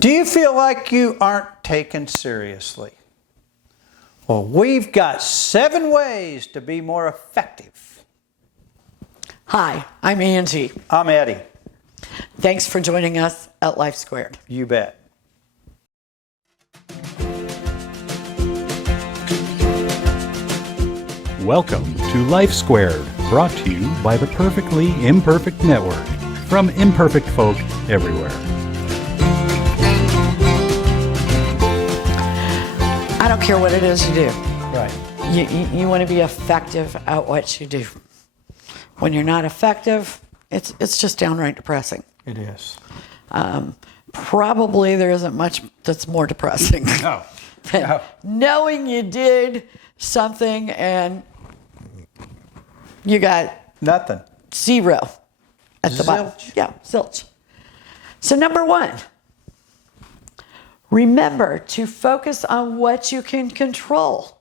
Do you feel like you aren't taken seriously? Well, we've got 7 ways to be more effective. Hi, I'm Angie. I'm Eddie. Thanks for joining us at Life Squared. You bet. Welcome to Life Squared, brought to you by the Perfectly Imperfect Network, from imperfect folk everywhere. I don't care what it is you do. Right. You want to be effective at what you do. When you're not effective, it's just downright depressing. It is. Probably there isn't much that's more depressing No. than No. knowing you did something and you got Nothing. 0 at the bottom. Zilch. Yeah, zilch. So number 1, remember to focus on what you can control.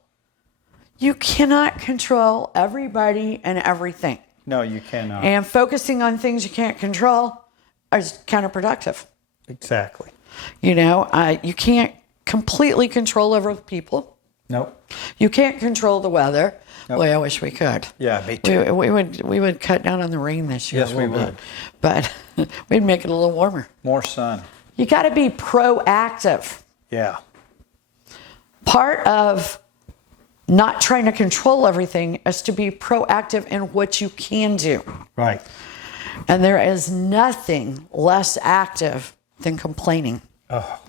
You cannot control everybody and everything. No, you cannot. And focusing on things you can't control is counterproductive. Exactly. You know, you can't completely control other people. Nope. You can't control the weather. Nope. Boy, I wish we could. Yeah, me too. We would cut down on the rain this year. Yes, a we little would. bit. But we'd make it a little warmer. More sun. You got to be proactive. Yeah. Part of not trying to control everything is to be proactive in what you can do. Right. And there is nothing less active than complaining. Oh.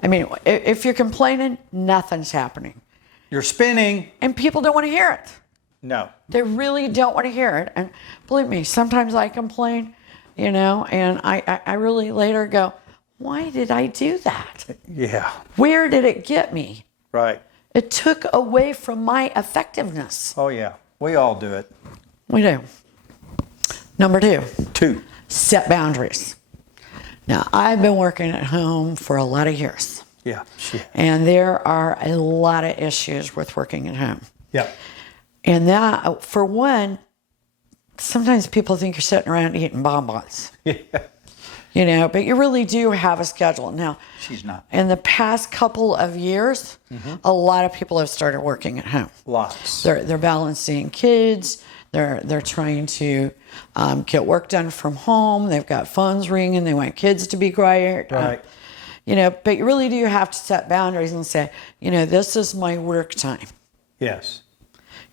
I mean, if you're complaining, nothing's happening. You're spinning. And people don't want to hear it. No. They really don't want to hear it. And believe me, sometimes I complain, you know, and I really later go, why did I do that? Yeah. Where did it get me? Right. It took away from my effectiveness. Oh, yeah. We all do it. We do. Number 2, 2. set boundaries. Now, I've been working at home for a lot of years, Yeah. Shit. and there are a lot of issues with working at home. Yeah. And that, for one, sometimes people think you're sitting around eating bonbons. Yeah. You know, but you really do have a schedule. Now, She's not. in the past couple of years, a lot of people have started working at home. Lots. They're balancing kids. They're trying to get work done from home. They've got phones ringing. They want kids to be quiet. Right. You know, but you really do have to set boundaries and say, you know, this is my work time. Yes.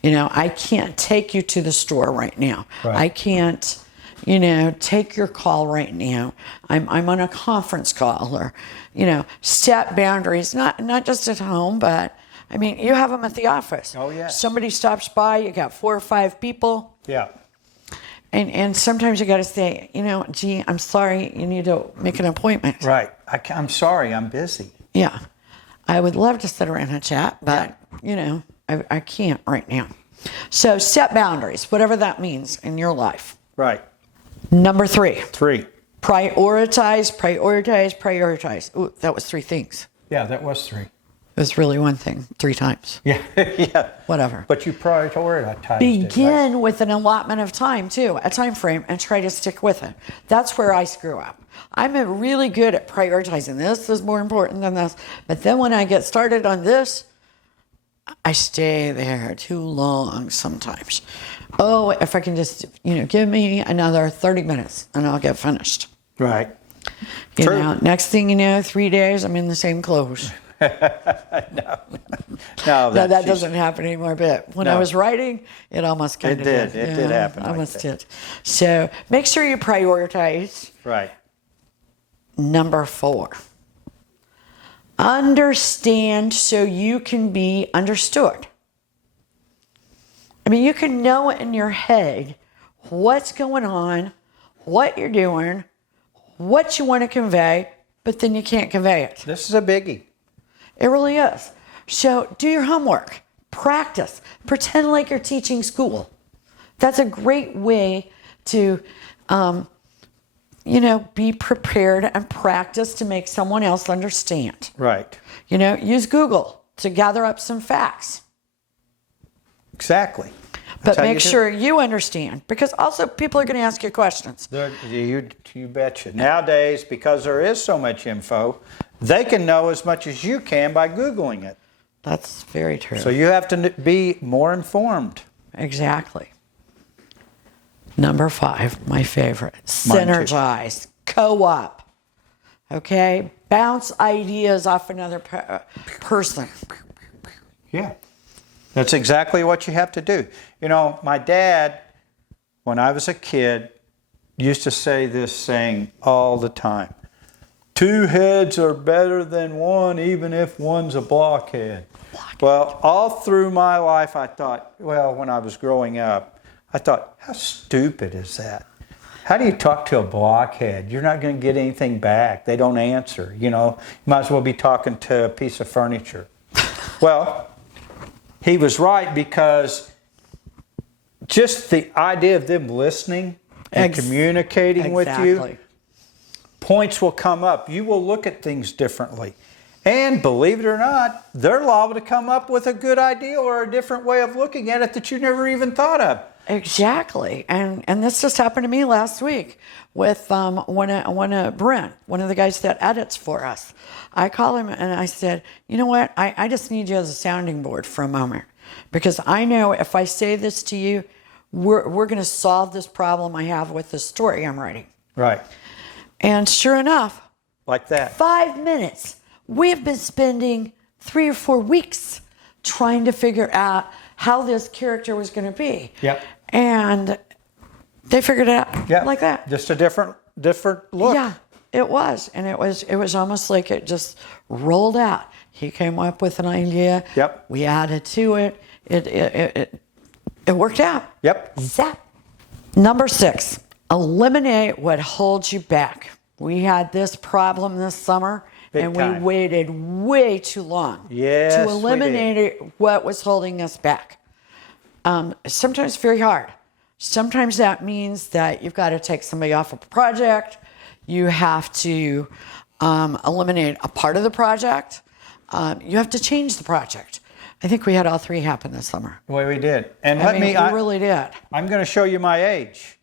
You know, I can't take you to the store right now. Right. I can't, you know, take your call right now. I'm on a conference call, or, you know, set boundaries, not just at home, but I mean, you have them at the office. Oh, yes. Somebody stops by, you got 4 or 5 people, Yeah. and sometimes you got to say, you know, gee, I'm sorry, you need to make an appointment. Right. I'm sorry. I'm busy. Yeah. I would love to sit around and chat, but, you know, I can't right now. So set boundaries, whatever that means in your life. Right. Number 3, 3. prioritize. Ooh, that was 3 things. Yeah, that was 3. It was really one thing 3 times. Yeah. Yeah. Whatever. But you prioritized it. Right? Begin with an allotment of time too, a time frame, and try to stick with it. That's where I screw up. I'm really good at prioritizing. This is more important than this. But then when I get started on this, I stay there too long sometimes. Oh, if I can just, you know, give me another 30 minutes and I'll get finished. Right. You True. know, next thing you know, 3 days, I'm in the same clothes. No, No, that doesn't happen anymore. But when I No. was writing, it almost kind of did. did. It did happen like Almost that. did. So make sure you prioritize. Right. Number 4, understand so you can be understood. I mean, you can know in your head what's going on, what you're doing, what you want to convey, but then you can't convey it. This is a biggie. It really is. So do your homework, practice, pretend like you're teaching school. That's a great way to, you know, be prepared and practice to make someone else understand. Right. You know, use Google to gather up some facts. Exactly. But how you make do it. sure you understand, because also people are going to ask you questions. You betcha. Nowadays, because there is so much info, they can know as much as you can by Googling it. That's very true. So you have to be more informed. Exactly. Number 5, my favorite. Mine too. Synergize. Co-op. Okay? Bounce ideas off another person. Yeah. That's exactly what you have to do. You know, my dad, when I was a kid, used to say this saying all the time. 2 heads are better than 1, even if one's a blockhead. Well, all through my life, I thought, well, when I was growing up, I thought, how stupid is that? How do you talk to a blockhead? You're not going to get anything back. They don't answer. You know, you might as well be talking to a piece of furniture. Well, he was right, because just the idea of them listening and communicating with you, points will come up. You will look at things differently. And believe it or not, they're liable to come up with a good idea or a different way of looking at it that you never even thought of. Exactly. And this just happened to me last week with one of Brent, one of the guys that edits for us. I called him and I said, you know what? I just need you as a sounding board for a moment, because I know if I say this to you, we're going to solve this problem I have with the story I'm writing. Right. And sure enough, Like that. 5 minutes. We have been spending 3 or 4 weeks trying to figure out how this character was going to be. Yep. And they figured it out like that. Just a different look. Yeah, it was. And it was almost like it just rolled out. He came up with an idea. Yep. We added to it. It worked out. Yep. Zap. Number 6, eliminate what holds you back. We had this problem this summer, Big and time. we waited way too long Yes, to we eliminate what was holding us back. Sometimes very hard. Sometimes that means that you've got to take somebody off of a project. You have to eliminate a part of the project. You have to change the project. I think we had all 3 happen this summer. Well, we did. And We really did. I'm going to show you my age.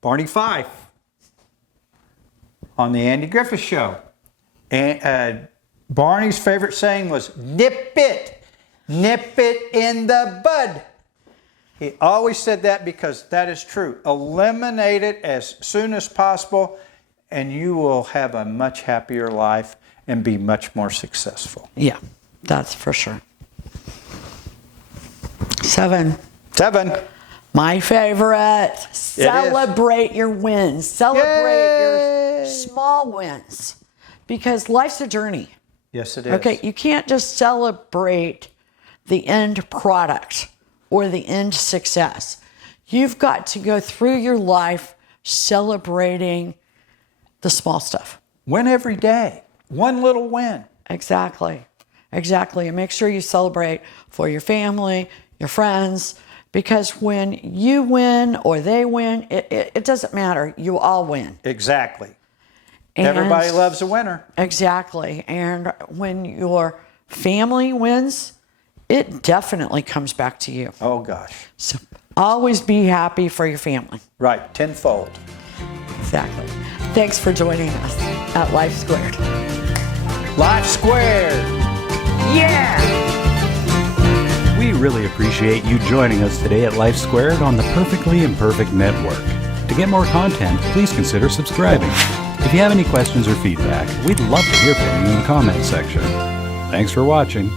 Barney Fife on the Andy Griffith Show. And Barney's favorite saying was, nip it in the bud. He always said that because that is true. Eliminate it as soon as possible, and you will have a much happier life and be much more successful. Yeah, that's for sure. 7. My favorite. Celebrate your wins. Celebrate your small wins. Because life's a journey. Yes, it is. Okay, you can't just celebrate the end product or the end success. You've got to go through your life celebrating the small stuff. Win every day. One little win. Exactly. And make sure you celebrate for your family, your friends, because when you win or they win, it doesn't matter. You all win. Exactly. And Everybody loves a winner. Exactly. And when your family wins, it definitely comes back to you. Oh, gosh. So always be happy for your family. Right, tenfold. Exactly. Thanks for joining us at Life Squared. Life Squared. Yeah! We really appreciate you joining us today at Life Squared on the Perfectly Imperfect Network. To get more content, please consider subscribing. If you have any questions or feedback, we'd love to hear from you in the comments section. Thanks for watching.